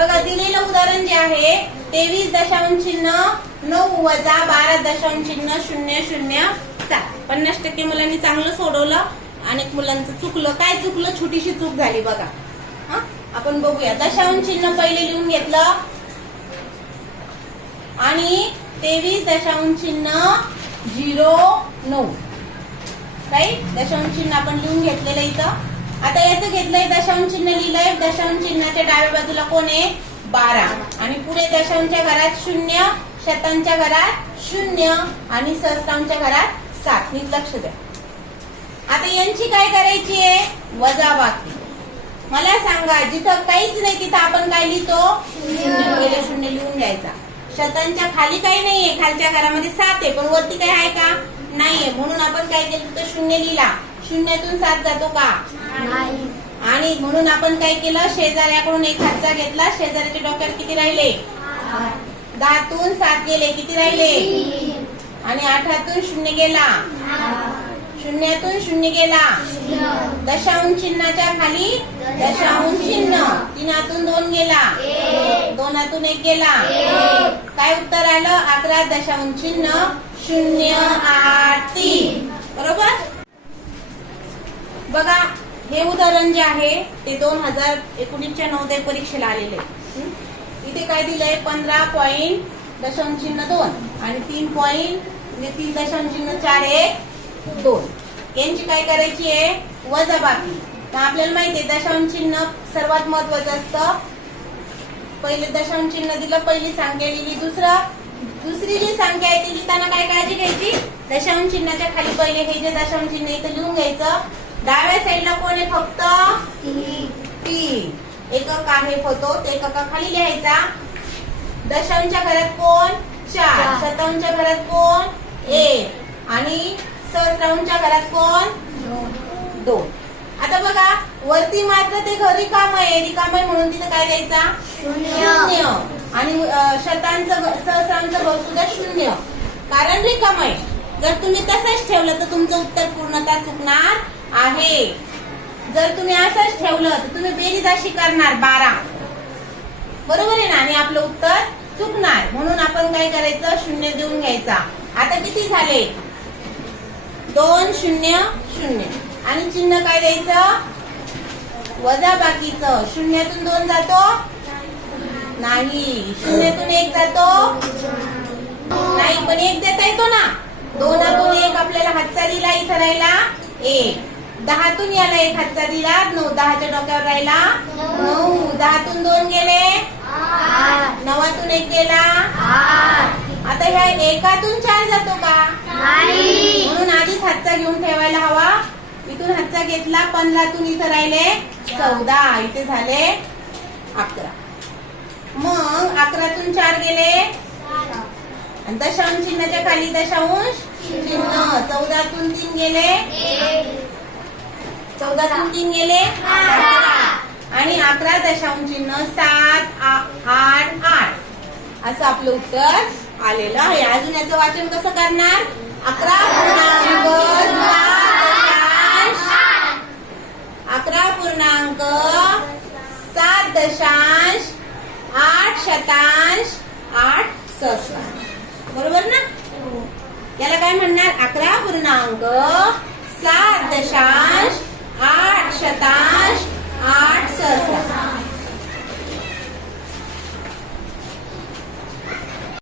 बघा दिलेलं उदाहरण जे आहे तेवीस दशांश चिन्ह नऊ वजा बारा दशांश चिन्ह शून्य शून्य सात. पन्नास टक्के मुलांनी चांगलं सोडवलं अनेक मुलांचं चुकलं. काय चुकलं? छोटीशी चूक झाली बघा. हा? आपण बघूया. दशांश चिन्ह पहिले लिहून घेतलं. आणि तेवीस दशांश चिन्ह झिरो नऊ. राईट? दशांश चिन्ह आपण लिहून घेतलेलं इथं. आता याचं घेतलंय दशांश चिन्ह लिहिलंय. दशांश चिन्हाच्या डाव्या बाजूला कोण आहे? बारा. आणि पुढे दशांच्या घरात शून्य शतांच्या घरात शून्य आणि सहस्रांच्या घरात सात. नीट लक्ष द्या. आता यांची काय करायची आहे? वजाबाकी मला सांगा जिथं काहीच नाही तिथं आपण काय लिहितो? शून्य. शून्य लिहून द्यायचा शतांच्या खाली काही नाहीये? खालच्या घरामध्ये सात आहे. पण वरती काय आहे का? नाहीये. म्हणून आपण काय केलं? तर शून्य लिहिला. शून्यातून सात जातो का? आणि म्हणून आपण काय केलं? शेजाऱ्याकडून एक हातचा घेतला. शेजाऱ्याच्या डोक्यात किती राहिले? दहातून सात गेले. किती राहिले? आणि आठातून शून्य गेला. शून्यातून शून्य गेला. दशांश चिन्हाच्या खाली दशांश चिन्ह. तीनातून दोन गेला. दोनातून एक गेला. काय उत्तर आलं? अकरा दशांश चिन्ह. शून्य आठ तीन. बरोबर? बघा हे उदाहरण जे आहे ते दोन हजार एकोणीसच्या नवोदय परीक्षेला आलेले. इथे काय दिलंय? पंधरा पॉईंट दशांश चिन्ह दोन आणि तीन पॉईंट म्हणजे तीन दशांश चिन्ह चार एक दोन. यांची काय करायची आहे? वजाबाकी तर आपल्याला माहिती आहे दशांश चिन्ह सर्वात महत्वाचं असतं. पहिले दशांश चिन्ह दिलं पहिली संख्या लिहिली दुसरं दुसरी जी संख्या आहे ती लिहिताना काय काळजी घ्यायची? दशांश चिन्हाच्या खाली पहिले हे जे दशांश चिन्ह इथं लिहून घ्यायचं. डाव्या साईडला कोण आहे फक्त? तीन एकक आहे होतो ते एकका खाली लिहायचा. दशांशच्या घरात कोण? चार. शतांशच्या घरात कोण? एक. आणि सहस्रांशच्या घरात कोण? दोन. आता बघा वरती मात्र ते घर रिकाम आहे. रिकाम आहे म्हणून तिथं काय द्यायचा शून्य. आणि शतांचं सहस्रांचं घर सुद्धा शून्य. कारण रिकाम आहे. जर तुम्ही तसंच ठेवलं तर तुमचं उत्तर पूर्णतः चुकणार आहे. जर तुम्ही असंच ठेवलं तर तुम्ही बेरीज अशी करणार बारा. बरोबर आहे ना? आणि आपलं उत्तर चुकणार. म्हणून आपण काय करायचं? शून्य देऊन घ्यायचा. आता किती झाले? दोन शून्य शून्य. आणि चिन्ह काय द्यायचं? वजा बाकीचं. शून्यातून दोन जातो? नाही. शून्यातून एक जातो? नाही पण एक देता येतो ना? दोनातून एक आपल्याला हातचा दिला इथं राहिला. एक. दहातून याला एक हातचा दिला नऊ दहाच्या डोक्यावर राहिला. नऊ दहातून दोन गेले. नवातून एक गेला. आता ह्या एकातून चार जातो का? म्हणून आधीच हातचा घेऊन ठेवायला हवा. इथून हातचा घेतला पंधरातून इथं राहिले. चौदा इथे झाले अकरा. मग अकरातून चार गेले. दशांश चिन्हाच्या खाली दशांश चिन्ह. चौदातून तीन गेले. चौदातून तीन गेले. आणि अकरा दशांश चिन्ह सात आठ आठ. असं आपलं उत्तर आलेलं आहे. अजून याचं वाचन कसं करणार? अकरा पूर्णांक सात दशांश. अकरा पूर्णांक सात दशांश. आठ शतांश. आठ सहस्रांश. बरोबर ना? याला काय म्हणणार? अकरा पूर्णांक सात दशांश. आठ शतांश